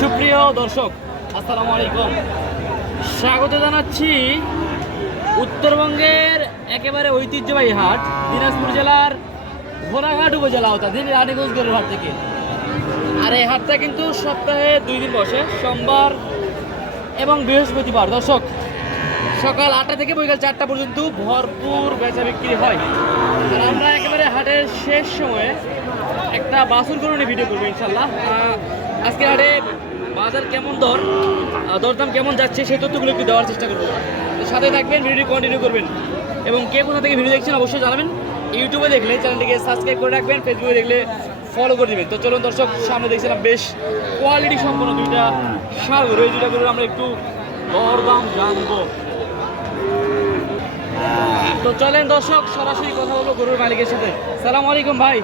সুপ্রিয় দর্শক, আসসালামু আলাইকুম। স্বাগত জানাচ্ছি উত্তরবঙ্গের একেবারে ঐতিহ্যবাহী হাট, দিনাজপুর জেলার ঘোড়াঘাট উপজেলা অর্থাৎ রানীগঞ্জ গরুর হাট থেকে। আর এই হাটটা কিন্তু সপ্তাহে 2 দিন বসে, সোমবার এবং বৃহস্পতিবার। দর্শক, সকাল 8টা থেকে বিকাল 4টা পর্যন্ত ভরপুর বেচা বিক্রি হয়। আর আমরা একেবারে হাটের শেষ সময়ে একটা বাছুর গরু নিয়ে ভিডিও করবো ইনশাল্লাহ। আজকে হাটে বাজার কেমন দরদাম কেমন যাচ্ছে সেই তথ্যগুলো একটু দেওয়ার চেষ্টা করবো। তো সাথে থাকবেন, ভিডিওটি কন্টিনিউ করবেন এবং কে কোথা থেকে ভিডিও দেখছেন অবশ্যই জানাবেন। ইউটিউবে দেখলে চ্যানেলটিকে সাবস্ক্রাইব করে রাখবেন, ফেসবুকে দেখলে ফলো করে দেবেন। তো চলুন দর্শক, সামনে দেখছিলাম বেশ কোয়ালিটি সম্পন্ন দুইটা ষাঁড় গরু। এই দুইটা গরুর আমরা একটু দরদাম জানবো। তো চলেন দর্শক, সরাসরি কথা বলবো গরুর মালিকের সাথে। সালাম আলাইকুম ভাই,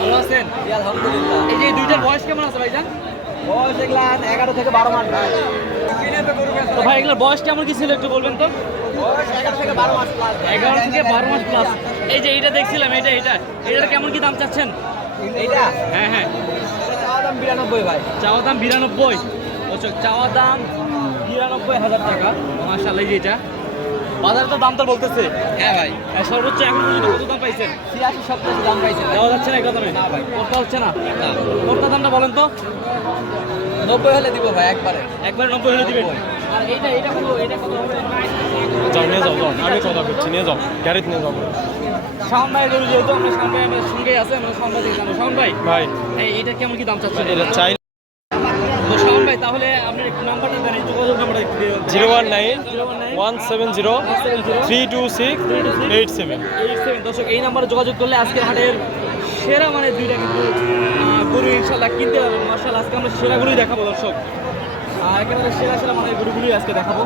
ভালো আছেন? আলহামদুলিল্লাহ। এই যে দুইটার বয়স কেমন আছে ভাইজান? বয়স দেখলাম 11 থেকে 12 মাস। তো ভাই এগুলোর বয়স কেমন কি ছিল একটু বলবেন তো? বয়স 11 থেকে 12 মাস প্লাস। 11 থেকে 12 মাস প্লাস। এই যে এইটা দেখছিলাম, এটার কেমন কি দাম চাচ্ছেন? এইটা হ্যাঁ হ্যাঁ, চাওয়া দাম 92 ভাই। চাওয়া দাম 92। আচ্ছা, চাওয়া দাম 92,000 টাকা। মাশাআল্লাহ। এই যে এটা বাজারে তো দাম তো বলতেছে। হ্যাঁ ভাই, সর্বোচ্চ এখন পর্যন্ত কত দাম পাইছেন? 86-87 দাম পাইছে। দেওয়া যাচ্ছে না একদমই? না ভাই, করতে হচ্ছে না। কোনটা দামটা বলেন তো? 90 হলে দিব ভাই একবারে। একবারে 90 হলে দিবেন। আর এটা কত হবে? যাও নিয়ে যাও, আমি কথা বলছি, নিয়ে যাও, গাড়িতে নিয়ে যাও। শাওন ভাই গরু যেহেতু আমরা শাওন ভাই আমাদের সঙ্গেই আছে, আমরা শাওন ভাই থেকে জানবো। শাওন ভাই, ভাই এটা কেমন কি দাম চাচ্ছেন? এটা চাই তো শাওন ভাই, তাহলে আপনার একটু নাম্বারটা দেন, এই যোগাযোগ নাম্বারটা একটু দিয়ে দেন। 019-170-326-87। দর্শক, এই নাম্বারে যোগাযোগ করলে আজকের হাটের সেরা মানে দুইটা কিন্তু গরু ইনশাল্লাহ কিনতে পারবেন। মার্শাল্লাহ, আজকে আমরা সেরা গরুই দেখাবো দর্শক। একেবারে সেরা মানে গরুগুলি আজকে দেখাবো।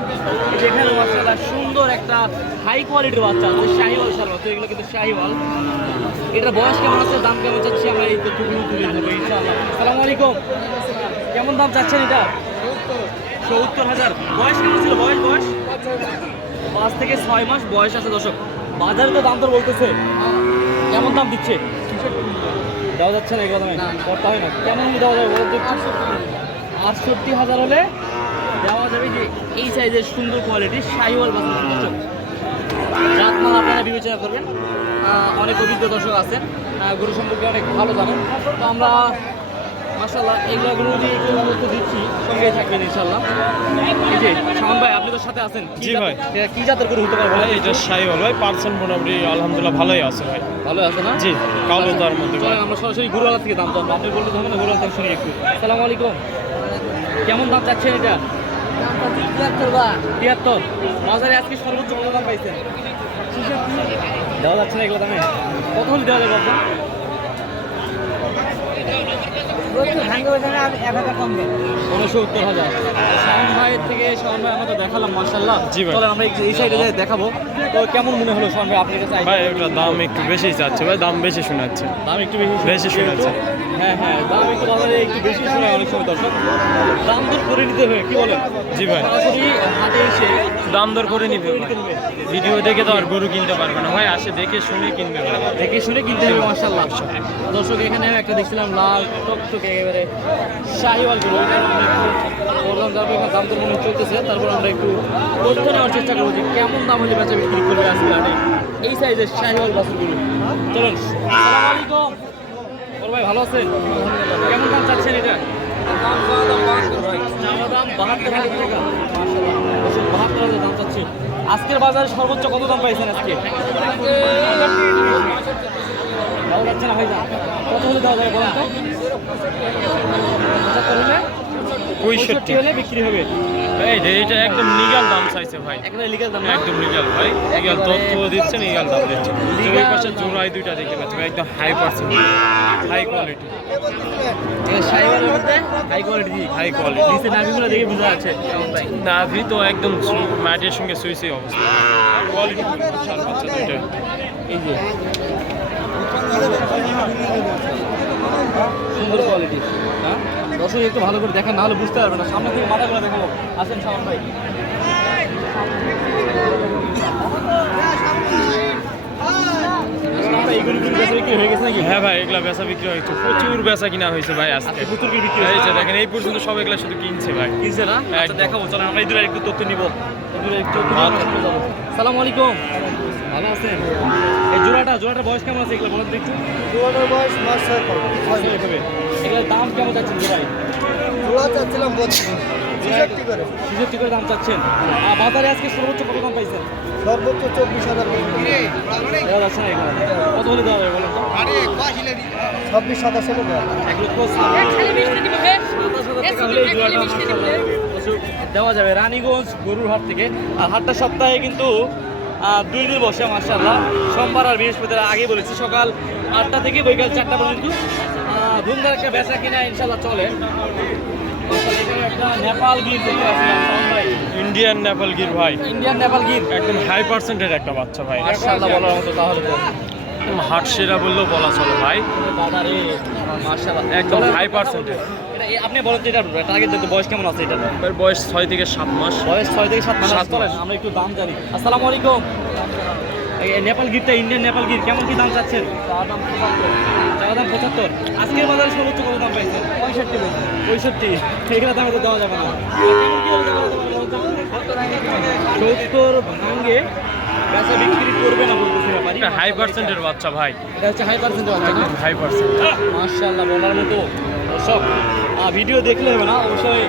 যেখানে মার্শাল্লাহ সুন্দর একটা হাই কোয়ালিটির বাচ্চা আছে, শাহিওয়াল সার বাচ্চা। এগুলো কিন্তু শাহিওয়াল। এটার বয়স কেমন আছে, দাম কেমন চাচ্ছি, আমরা এই তথ্যগুলো তুলে ধরবো ইনশাল্লাহ। আসসালামু আলাইকুম। কেমন দাম চাচ্ছেন এটা? 70,000। বয়স কেমন ছিল? বয়স 5 থেকে 6 মাস বয়স আছে দর্শক। বাজারে তো দাম তো বলতেছে, কেমন দাম দিচ্ছে? দেওয়া যাচ্ছে না এগুলো, করতে হয় না। কেমন দেওয়া যাবে? 68,000 হলে দেওয়া যাবে। যে এই সাইজের সুন্দর কোয়ালিটির শাহিওয়াল বাচ্চা দর্শক, জাতমান আপনারা বিবেচনা করবেন। অনেক অভিজ্ঞ দর্শক আছেন, গরু সম্পর্কে অনেক ভালো জানেন। তো আমরা মাশাআল্লাহ এইগুলো দিয়ে একটু গুরুত্ব দিচ্ছি, সঙ্গে থাকবেন ইনশাআল্লাহ। এই যে শাওন ভাই, আপনি তো সাথে আছেন। জি ভাই। কি জাতের গরু হতে পারে ভাই এটা শাহিওয়াল ভাই, পার্সেন্ট মোটামুটি আলহামদুলিল্লাহ ভালোই আছে ভাই। ভালো আছে না? জি, কালো তার মধ্যে ভাই। চলেন আমরা সরাসরি গরুওয়ালা থেকে দাম জানবো। আপনি বলতে হবে না, গরুওয়ালা থেকে শুনি একটু। আসসালামু আলাইকুম। কেমন দাম চাচ্ছেন এটা? 73। বাজারে আজকে সর্বোচ্চ কত দাম পাইছেন? দেওয়া যাচ্ছে না এগুলো দামে? কত হলে দেওয়া যাবে আপনার? 69,000। শাওন ভাইয়ের থেকে, শাওন ভাই আমাকে দেখালাম মাশাআল্লাহ। জি ভাই। চলে আমরা এই সাইডে যাই দেখাবো। তো কেমন মনে হলো শাওন ভাই আপনার কাছে? ভাই এটা দাম একটু বেশি চাচ্ছে ভাই, দাম বেশি শোনাচ্ছে। দাম একটু বেশি শোনাচ্ছে। হ্যাঁ হ্যাঁ, দাম একটু বাজারে একটু বেশি শোনায় অনেক সময় দর্শক। দাম দর করে নিতে হবে, কি বলেন? জি ভাই, সরাসরি হাটে এসে দাম দর করে নিবে ভাই। ভিডিও দেখে তো আর গরু কিনতে পারবে না ভাই, আসে দেখে শুনে কিনবে ভাই। দেখে শুনে কিনতে হবে মাশাআল্লাহ। দর্শক, এখানে একটা দেখছিলাম লাল টকটকে একেবারে শাহিওয়াল গরু। এটা আমরা একটু বললাম, যাবো এখানে দাম দর মনে হয় চলতেছে। তারপর আমরা একটু তথ্য নেওয়ার চেষ্টা করবো যে কেমন দাম হলে বেচা বিক্রি করবে আজকে হাটে এই সাইজের শাহিওয়াল বাছুরগুলো। চলুন। আসসালামু আলাইকুম। বড় ভাই, ভালো আছেন? কেমন দাম চাচ্ছেন এটা? চাওয়া দাম 72,000 টাকা। মাশাআল্লাহ, 72,000 দাম চাচ্ছি। আজকের বাজারে সর্বোচ্চ কত দাম পাইছেন আজকে? দেওয়া যাচ্ছে না ভাই, দাম কত হলে দেওয়া যাবে বলেন তো? 75 হলে, 65 হলে বিক্রি হবে। এই যে এটা একদম লিগ্যাল দাম চাইছে ভাই, একেবারে লিগ্যাল দাম না? একদম লিগ্যাল ভাই। লিগ্যাল তথ্য দিচ্ছে, লিগ্যাল দাম দিচ্ছে। ওই পাশে জোড়ায় দুইটা দেখতে পাচ্ছি ভাই, একদম হাই পার্সেন্ট, হাই কোয়ালিটি। শাহিওয়ালের মধ্যে হাই কোয়ালিটি, হাই কোয়ালিটি। নিচে নাভিগুলো দেখে বোঝা যাচ্ছে শাওন ভাই। নাভি তো একদম মাটির সঙ্গে সুইসি অবস্থা। কোয়ালিটি সার বাচ্চা দুইটা। এই যে সুন্দর কোয়ালিটি। হ্যাঁ দর্শক, একটু ভালো করে দেখেন, নাহলে বুঝতে পারবে না। সামনে থেকে মাথাগুলো দেখাবো। আসেন শাওন ভাই। ভাই এই গরুগুলো বেচা বিক্রি হয়ে গেছে নাকি? হ্যাঁ ভাই, এগুলা বেচা বিক্রি হয়েছে, প্রচুর বেচা কিনা হয়েছে ভাই আজকে। আজকে প্রচুর কি বিক্রি এই হয়েছে? যে দেখেন, এই পর্যন্ত সব এগুলা শুধু কিনছে ভাই। কিনছে না? আচ্ছা একদম। দেখাবো, চলেন আমরা এই দূরে একটু তথ্য নিব। এই দূরে একটু তথ্য নিয়ে আমরা সামনে যাবো। আসসালামু আলাইকুম, ভালো আছেন? এই জোড়াটার বয়স কেমন আছে এগুলো বলেন তো একটু। জোড়াটার বয়স মাস 6 হবে এগুলোর দাম কেমন চাচ্ছেন জোড়ায়? জোড়া চাচ্ছিলাম 65 করে, 66 করে দাম চাচ্ছেন। বাজারে আজকে সর্বোচ্চ কত দাম পাইছেন? সর্বোচ্চ 24,000 দেওয়া যাচ্ছে না এগুলো, কত হলে দেওয়া যাবে বলেন তো? 26-27 টাকা। 1,27,000 টাকা হলে এই জোড়াটা মাশাআল্লাহ দেওয়া যাবে রানীগঞ্জ গরুর হাট থেকে। আর হাটটা সপ্তাহে কিন্তু 2 দিন বসে মাশাআল্লাহ, সোমবার আর বৃহস্পতিবার। আগে বলেছি সকাল 8টা থেকে বিকাল 4টা পর্যন্ত ধুমধার একটা বেচা কিনা ইনশাআল্লাহ চলে। মাশাআল্লাহ, এখানে একটা নেপাল গির দেখতে পাচ্ছিলাম শাওন ভাই, ইন্ডিয়ান নেপাল গির ভাই, ইন্ডিয়ান নেপাল গির একদম হাই পার্সেন্টের একটা বাচ্চা ভাই, মাশাআল্লাহ বলার মতো। তাহলে তো একদম হাট সেরা বললেও বলা চলে ভাই, বাজারে মাশাআল্লাহ একদম হাই পার্সেন্টের। আপনি বলেন তো এটা টার্গেট দেখতে বয়স কেমন আছে এটা? এর বয়স 6 থেকে 7 মাস। বয়স 6 থেকে 7 মাস। 7 চলেন মাস। আমরা একটু দাম জানি। আসসালামু আলাইকুম, এই নেপাল গিরটা, ইন্ডিয়ান নেপাল গির কেমন কি দাম চাচ্ছেন? দাম 75। আজকের বাজারে সর্বোচ্চ কত দাম পাইছেন? 65। এগুলো দামে তো দেওয়া যাবে না। কেমন কি হলে দেওয়া যাবে বলুন তো? 70 ভাঙে বেচা বিক্রি করবে না বলতেছি না, পারি একটা হাই পার্সেন্টের বাচ্চা ভাই, এটা হচ্ছে হাই পার্সেন্টের বাচ্চা না? High percent. মাশাআল্লাহ বলার মতো। দর্শক ভিডিও দেখলে হবে না, অবশ্যই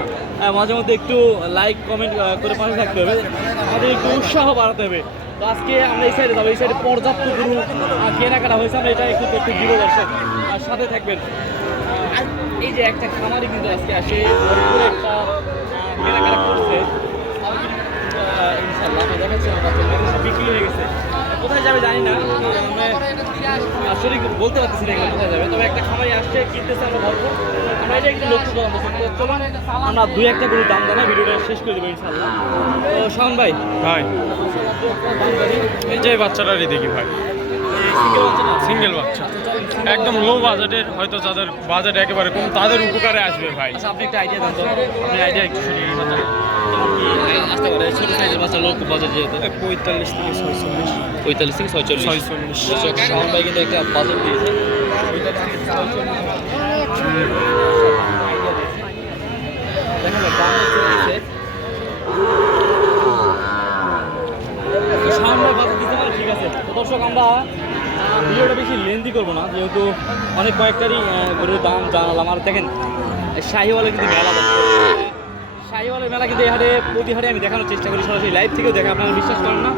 মাঝে মধ্যে একটু লাইক কমেন্ট করে পাশে থাকতে হবে, আমাদের একটু উৎসাহ বাড়াতে হবে। তো আজকে আমরা এই সাইডে যাবো, এই সাইডে পর্যাপ্ত গরু কেনাকাটা হয়েছে, আমরা এটা একটু দিব দর্শক, আর সাথে থাকবেন। আর এই যে একটা খামারি কিন্তু আজকে আসে ভরপুর একটা কেনাকাটা করছে, ইনশাআল্লাহ আমি দেখাচ্ছি আমার কাছে বিক্রি হয়ে গেছে। কোথায় যাবে জানি না, আসলে বলতে পারতেছি না এগুলো কোথায় যাবে, তবে একটা খামারি আসছে কিনতেছে, আমরা ভরপুর আমরা এটা একটু লক্ষ্য করলাম। চলো আমরা 2-1টা গরুর দাম জানাই, ভিডিওটা শেষ করে দেবো ইনশাআল্লাহ। তো শাওন ভাই, ভাই দাম জানি এই যে বাচ্চাটারই দেখি ভাই, সিঙ্গেল হচ্ছে না? সিঙ্গেল বাচ্চা, একদম লো বাজেটের, হয়তো যাদের বাজেট একেবারে কম তাদের উপকারে আসবে ভাই। আচ্ছা আপনি একটা আইডিয়া দেন তো, আপনি আইডিয়া একটু শুনি আসতে পারে ছোটো সাইজের বাচ্চা লোক বাজার যেহেতু 45 থেকে 46। 45 থেকে 46। 46। শাওন ভাই কিন্তু একটা বাজার দিয়েছে 45 থেকে 46। দেখা যাক দাম চলছে। শাওন ভাই বাজার দিতে পারে, ঠিক আছে। তো দর্শক আমরা ভিডিওটা বেশি লেন্দি করবো না, যেহেতু অনেক কয়েকটারই গরুর দাম জানালাম। আর দেখেন শাহিওয়ালের কিন্তু মেলা বসে, শাহিওয়ালের মেলা কিন্তু এই হাটে প্রতি হাটে আমি দেখানোর চেষ্টা করি, সরাসরি লাইভ থেকেও দেখা, আপনারা বিশ্বাস করেন না।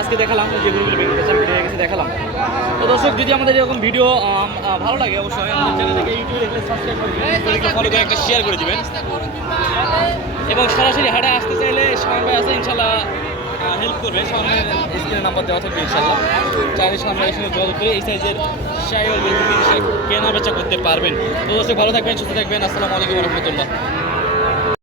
আজকে দেখালাম যে গরুগুলো বেচা বিক্রি হয়ে গেছে, দেখালাম। তো দর্শক যদি আমাদের এরকম ভিডিও ভালো লাগে অবশ্যই আমাদের চ্যানেল থেকে ইউটিউবে দেখলে সাবস্ক্রাইব করবেন, ফলো করে একটা শেয়ার করে দিবেন, এবং সরাসরি হাটে আসতে চাইলে শাওন ভাই আছে ইনশাল্লাহ হেল্প করবে। শাওন ভাইয়ের স্ক্রিনে নাম্বার দেওয়া থাকবে ইনশাল্লাহ, চাইলে শাওন ভাইয়ের সঙ্গে যোগাযোগ করে এই সাইজের শাহিওয়াল গরু কেনা বেচা করতে পারবেন। তো দর্শক ভালো থাকবেন, সুস্থ থাকবেন। আসসালামু আলাইকুম রহমতুল্লাহ।